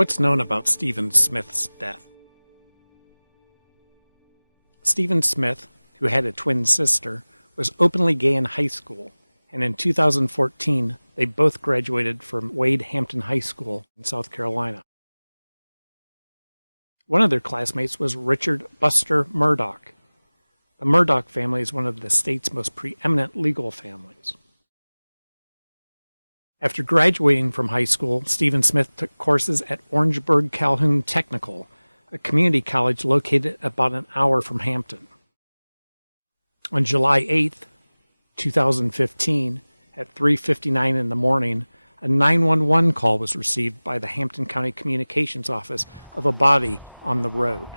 What's known about Stephen Smith's death? Stephen Smith, who had a twin sister, was openly gay in high school, and in 2014 they both graduated from Wade Hampton High School in South Carolina. One of their classmates was Richard Buster Murdaugh. The Murdaugh family is one of the state's most preeminent legal families. After graduating from high school, Stephen Smith took courses at Orangeburg Calhoun Technical, a community college located about an hour from Hampton. On July 8, 2015, at 3:59 in the morning, a 911 call was received by the Hampton County Communications Office of a body on the road.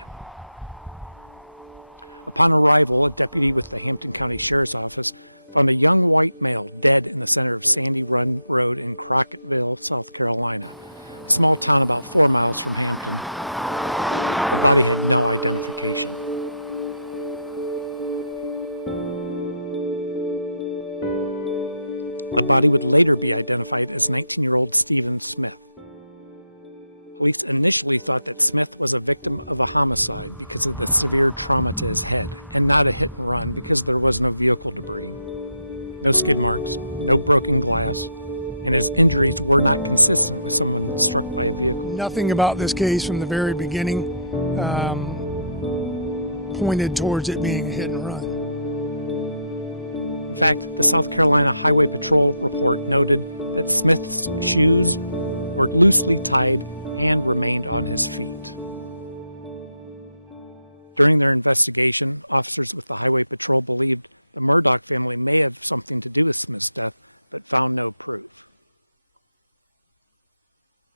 Upon arrival, a deputy with the Hampton County Sheriff's Office found a young white male dead in the center of Sandy Run Road in Crocketville, South Carolina, a small town about 4 miles from Hampton. The body had no identification. The body would later be identified as 19-year-old Stephen Smith. Police initially thought that Smith was a victim of a homicide because of the severe trauma to his head, and not a hit and run because there was no vehicle debris. No skid marks, no broken glass, and his injuries were not consistent with someone struck by a vehicle. Nothing about this case from the very beginning pointed towards it being a hit and run. In fact, the South Carolina Highway Patrol report noted that Smith's shoes were loosely tied and remained on his feet. During their investigation, officers with the Highway Patrol believed the Murdaugh family may have something to do with Smith's death, but found no proof.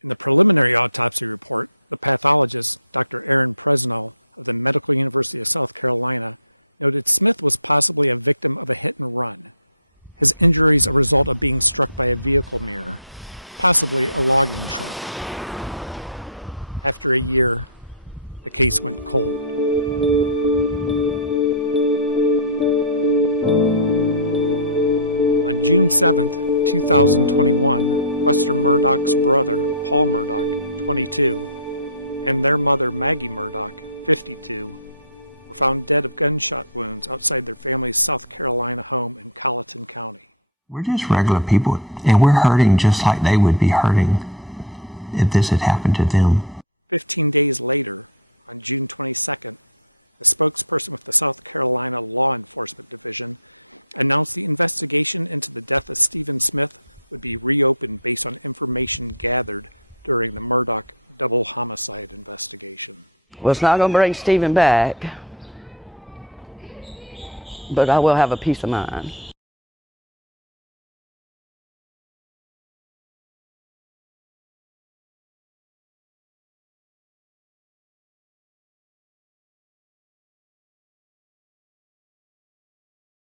In the preliminary autopsy report, the pathologist, Dr. Aaron Presnell of the Medical University of South Carolina, noted Smith was possibly a victim of a hit and run. His injuries a result of being struck by a vehicle mirror, possibly a logging truck. After a year, the case went cold. On June 7, 2021, Buster Murdaugh's brother, Paul Murdaugh, 22, and their mother, Maggie Murdaugh, 52, were found dead of gunshot wounds outside their family's South Carolina home in Colleton County. We're just regular people, and we're hurting just like they would be hurting if this had happened to them. 15 days later, on June 22nd, a spokesperson with the South Carolina Law Enforcement Division announced the investigation into the death of Stephen Smith would be reopened based on information gathered during the Murdaugh double homicide investigation. Well, it's not going to bring Stephen back, but I will have a peace of mind.